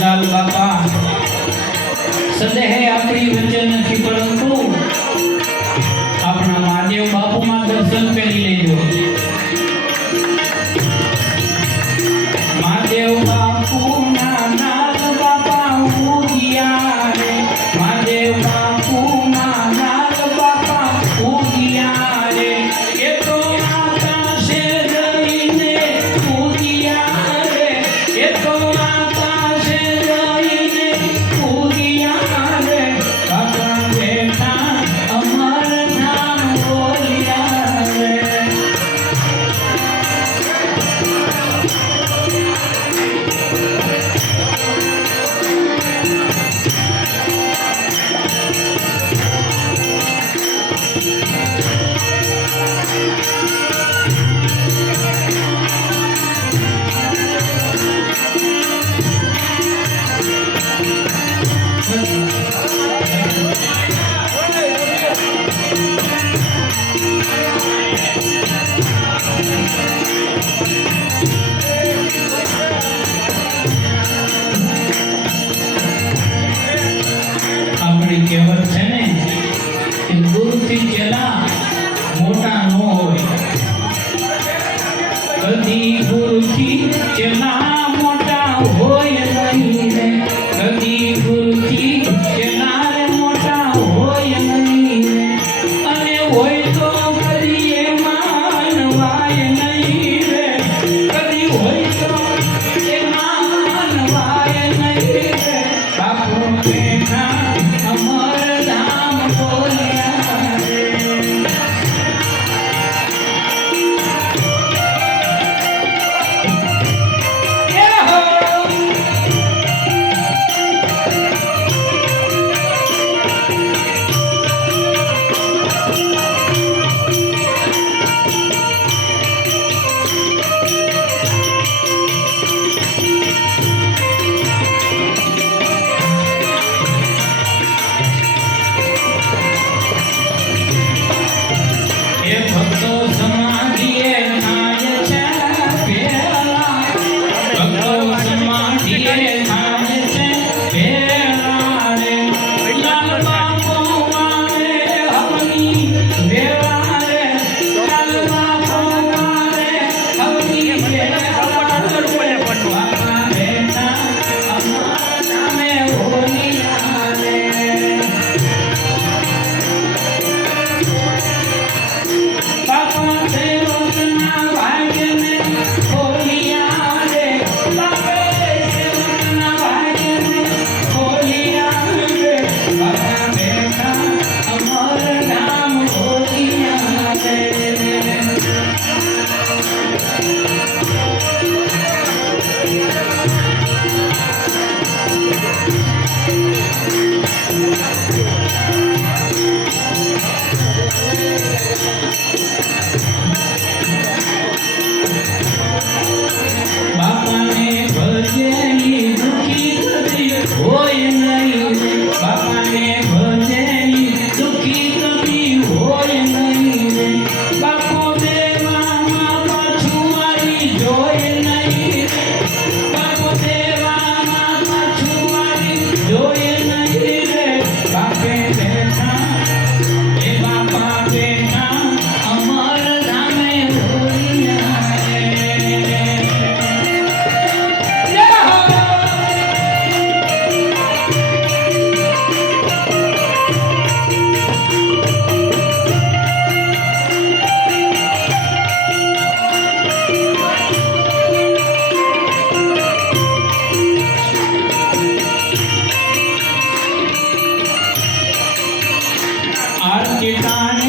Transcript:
લાલ બાપા. સદેહે આપણી વચ્ચે નથી પરંતુ આપણા મહાદેવ બાપુમાં દર્શન કરી લેજો. time.